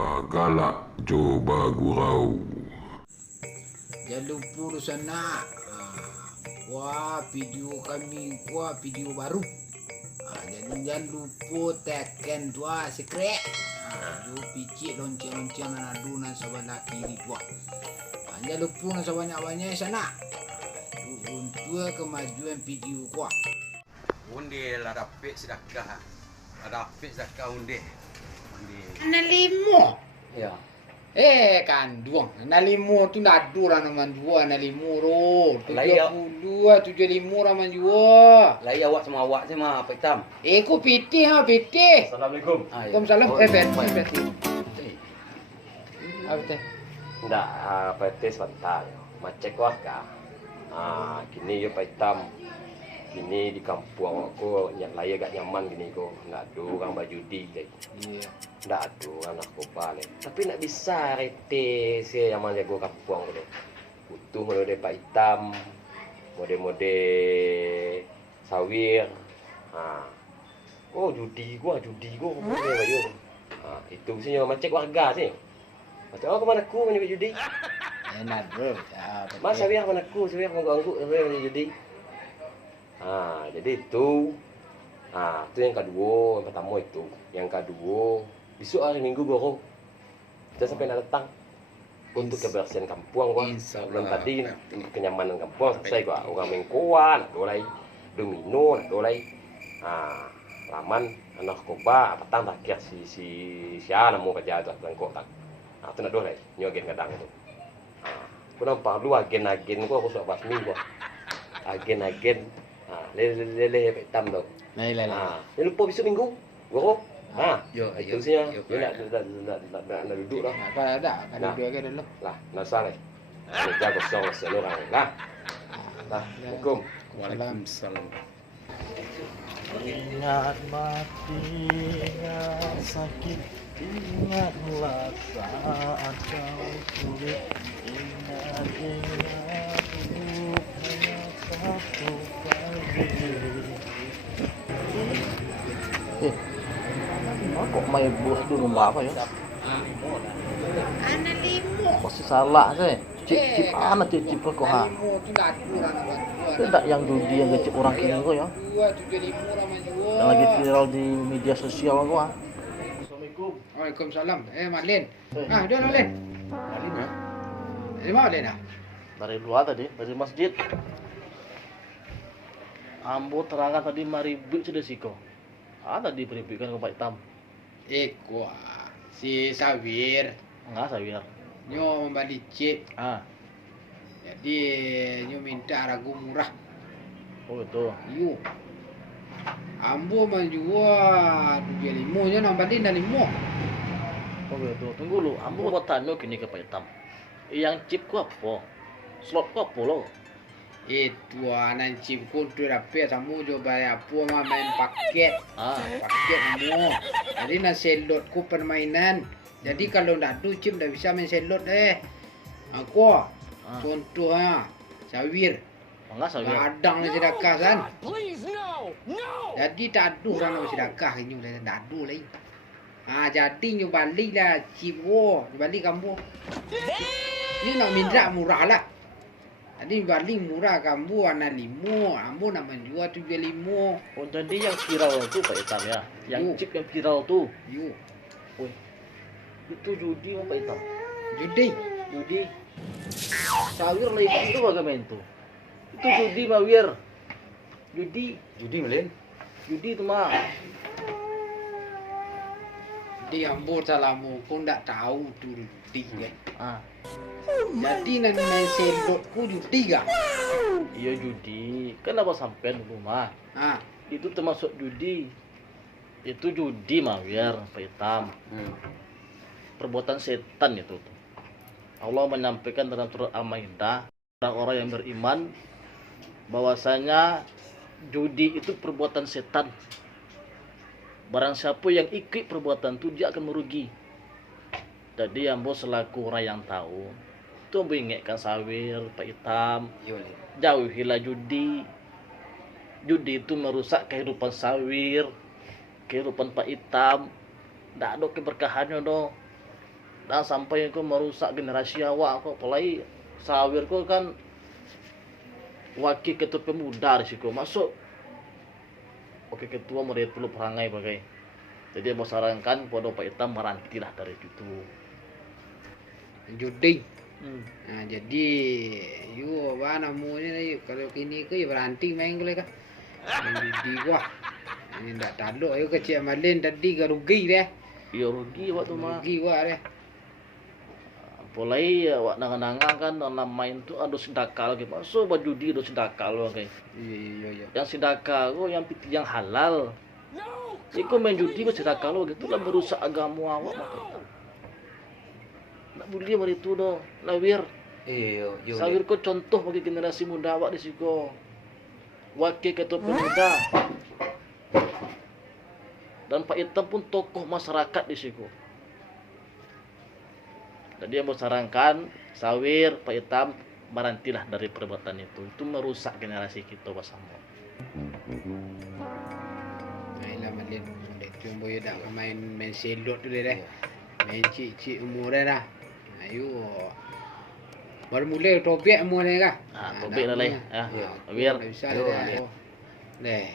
Bagalak coba gurau. Jangan lupa sana. Wah, video kami, video baru. Jadi jangan lupa tekan tua secret. Jo picit lonceng-lonceng adunan sebelah kiri tua. Jangan lupa sebanyak-banyak sana. Untuk kemajuan video kuah. Undi lah dapat sedekah. Dapat sedekah undi. Ana limo. Ya. Kandung. Ana limo tu nadu raman dua ana limo ro. Lai 72 75 raman dua. Lai awak sama awak sama Pak Hitam. Ko piti ha piti. Assalamualaikum. Waalaikumsalam. Peti. Apa teh? Nggak, PT sebentar. Macek warga. Gini ya Pak Hitam. Gini di kampung aku yang layak gak nyaman gini ko. Nggak ada orang bajudi guys. Iya. Nggak ada orang narkoba nih. Tapi nggak bisa rete saya yang jago kampung ko. Butuh mode Pak Hitam, mode sawir. Oh judi gua boleh bayu. Itu sih yang macek warga sih. Macam apa mana ku menyebut judi? Enak bro. Mas sawir mana ku sawir mengganggu menyebut judi. Jadi itu yang kedua, yang pertama itu. Yang kedua, besok hari Minggu guru. Kita sampai nak datang untuk kebersihan kampung gua. Belum tadi kenyamanan kampung selesai gua. Orang main kuan, dolai domino, dolai. Laman anak koba petang tak kira si namu kerja tu bangkok tak. Tu nak dolai, nyogen kadang tu. Aku nampak lu agen-agen gua aku suka basmi gua. Agen-agen lele Pak Hitam tu. Jangan lupa besok Minggu. Guru. Itu sih ya. Nak duduk dah. Ada, kan duduk ke dulu. Lah, nasar ni. Meja kosong seorang lah. Assalamualaikum. Waalaikumsalam. Ingat mati, ingat sakit, ingatlah saat kau sulit. Ingat hidup hanya satu kali. Kok main bos dulu rumah apa ya? Ana limo. Masih salah sih. Cip ana cip kok ha. Limo tu nadu raman dua. Tidak yang judi yang ngecip orang kini kok ya. 75 raman dua. Yang lagi viral di media sosial gua. Assalamualaikum. Waalaikumsalam. Mak Lin. Udah lah Lin. Alim ya. Dari mana Lin? Dari luar tadi, dari masjid. Ambo terangkan tadi maribik sudah siko. Tadi beribikan ke Pak Hitam. Kuah. Si Sawir. Enggak sawir. Nyo membeli chip. Jadi nyo minta ragu murah. Oh itu. Yo. Ambo menjual 75 nya nambahin dari limo. Oh gitu. Tunggu lu, ambo mau tanya gini ke Pak Hitam. Yang chip ku apa? Slot ku apa lo? Itu anan chip ku tu dapat kamu coba apa mah main paket. Paket kamu. Jadi nak selot ku permainan. Jadi kalau ndak ada chip ndak bisa main selot Aku contohnya Sawir. Enggak sawir. Kadang sedekah kan. Jadi tak ada orang nak sedekah ini dah tak ada lagi. Jadi nyu balik lah chip wo, balik kamu. Ni nak minta murah lah. Jadi balik murah kamu anak limo, ambo nak menjual 75. Oh jadi yang viral tu Pak Hitam ya? Yang chip yang viral tu. Yo, Woi. Itu judi Pak Hitam. judi. Judi. Sawir lagi itu baga main tu. Itu judi mawir. Judi Melin. Judi tu mah. Di ambo salamu ku ndak tahu tu judi kan. Jadi nak main selot ku judi gak? Iya judi. Kenapa sampai dulu mah? Itu termasuk judi. Itu judi mawir Pak Hitam. Perbuatan setan itu tuh. Allah menyampaikan dalam surat Al-Maidah orang-orang yang beriman bahwasanya judi itu perbuatan setan. Barang siapa yang ikut perbuatan itu dia akan merugi. Jadi ambo selaku orang yang tahu itu ambo ingatkan Sawir Pak Hitam, jauhilah judi. Judi itu merusak kehidupan Sawir, kehidupan Pak Hitam. Ndak ada keberkahannya do. Dan sampai kau merusak generasi awak kau. Apalagi Sawir kau kan wakil ketua pemuda di situ. Masuk wakil ketua mereka perlu perangai bagai. Jadi mau sarankan pada Pak Itam merantilah dari itu. Judi. Nah, jadi yo apa namanya kalau kini ke berhenti main boleh kah? Judi gua. Ini ndak tado ayo kecil malin tadi rugi deh. Iya rugi waktu mah. Rugi gua deh. Mulai wak nangan-nangan kan dalam main tu ada sedakal gitu. Masuk baju judi ada sedakal kayak. Iya. Yang sedakal yang halal. Iku main judi kok sedakal gitu lah merusak agama awak maka. Nak boleh mari tu doh. Lawir. Iya, Sawir kok contoh bagi generasi muda awak di situ. Wakil ketua pemuda. Dan Pak Itam pun tokoh masyarakat di situ. Jadi yang mau sarankan Sawir, Pak Itam berhentilah dari perbuatan itu. Itu merusak generasi kita bersama. Mainlah malin. Cuma boy dak main selot tu deh. Main cik umur dah. Ayo. Baru mulai topik umur ni kah? Topik dah lain. Ya. Biar Bisa dah. Deh.